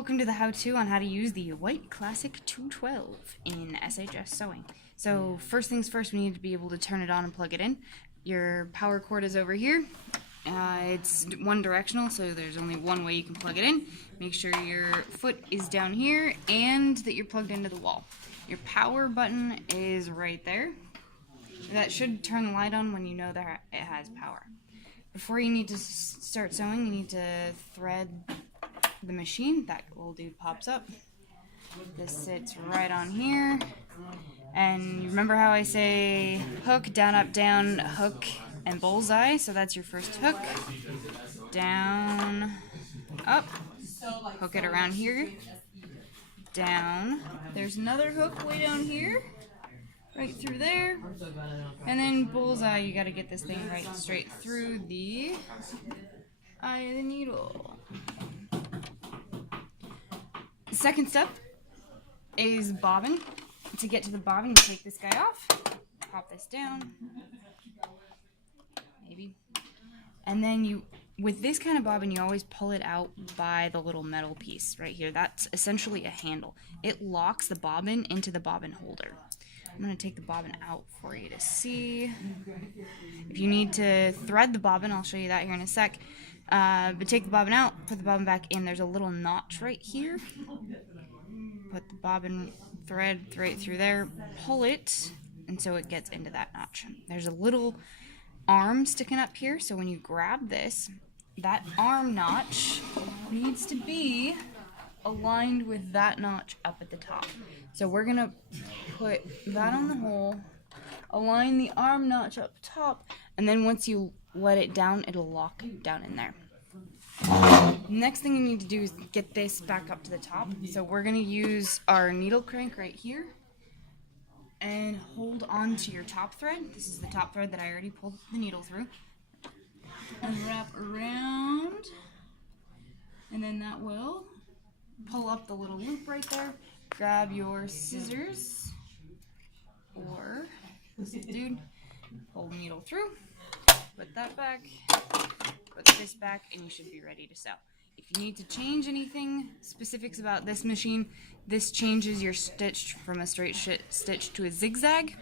Welcome to the how-to on how to use the White Classic 212 in SHS sewing. So first things first, we need to be able to turn it on and plug it in. Your power cord is over here. It's one directional, so there's only one way you can plug it in. Make sure your foot is down here and that you're plugged into the wall. Your power button is right there. That should turn the light on when you know that it has power. Before you need to start sewing, you need to thread the machine. That little dude pops up. This sits right on here. And remember how I say hook, down, up, down, hook, and bullseye? So that's your first hook. Down, up, hook it around here, down. There's another hook way down here, right through there. And then bullseye, you gotta get this thing right straight through the eye of the needle. Second step is bobbin. To get to the bobbin, you take this guy off, pop this down, maybe, and then with this kind of bobbin, you always pull it out by the little metal piece right here. That's essentially a handle. It locks the bobbin into the bobbin holder. I'm going to take the bobbin out for you to see. If you need to thread the bobbin, I'll show you that here in a sec. But take the bobbin out, put the bobbin back in. There's a little notch right here. Put the bobbin thread right through there, pull it, and so it gets into that notch. There's a little arm sticking up here, so when you grab this, that arm notch needs to be aligned with that notch up at the top. So we're gonna put that on the hole, align the arm notch up top, and then once you let it down, it'll lock down in there. Next thing you need to do is get this back up to the top. So we're going to use our needle crank right here and hold on to your top thread. This is the top thread that I already pulled the needle through. And wrap around, and then that will pull up the little loop right there. Grab your scissors, or this dude, pull the needle through, put that back, put this back, and you should be ready to sew. If you need to change anything, specifics about this machine, this changes your stitch from a straight stitch to a zigzag.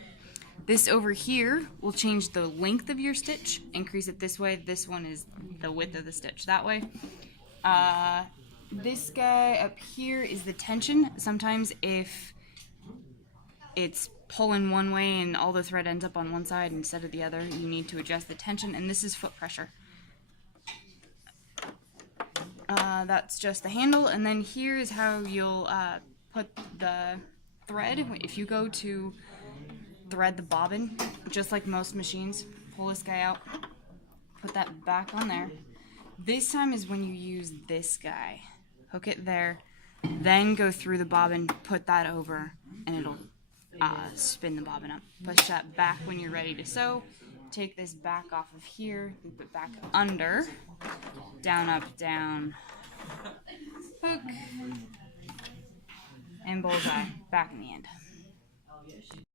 This over here will change the length of your stitch, increase it this way. This one is the width of the stitch that way. This guy up here is the tension. Sometimes if it's pulling one way and all the thread ends up on one side instead of the other, you need to adjust the tension, and this is foot pressure. That's just the handle, and then here is how you'll put the thread. If you go to thread the bobbin, just like most machines, pull this guy out, put that back on there. This time is when you use this guy. Hook it there, then go through the bobbin, put that over, and it'll spin the bobbin up. Push that back when you're ready to sew. Take this back off of here, loop it back under, down, up, down, hook, and bullseye, back in the end.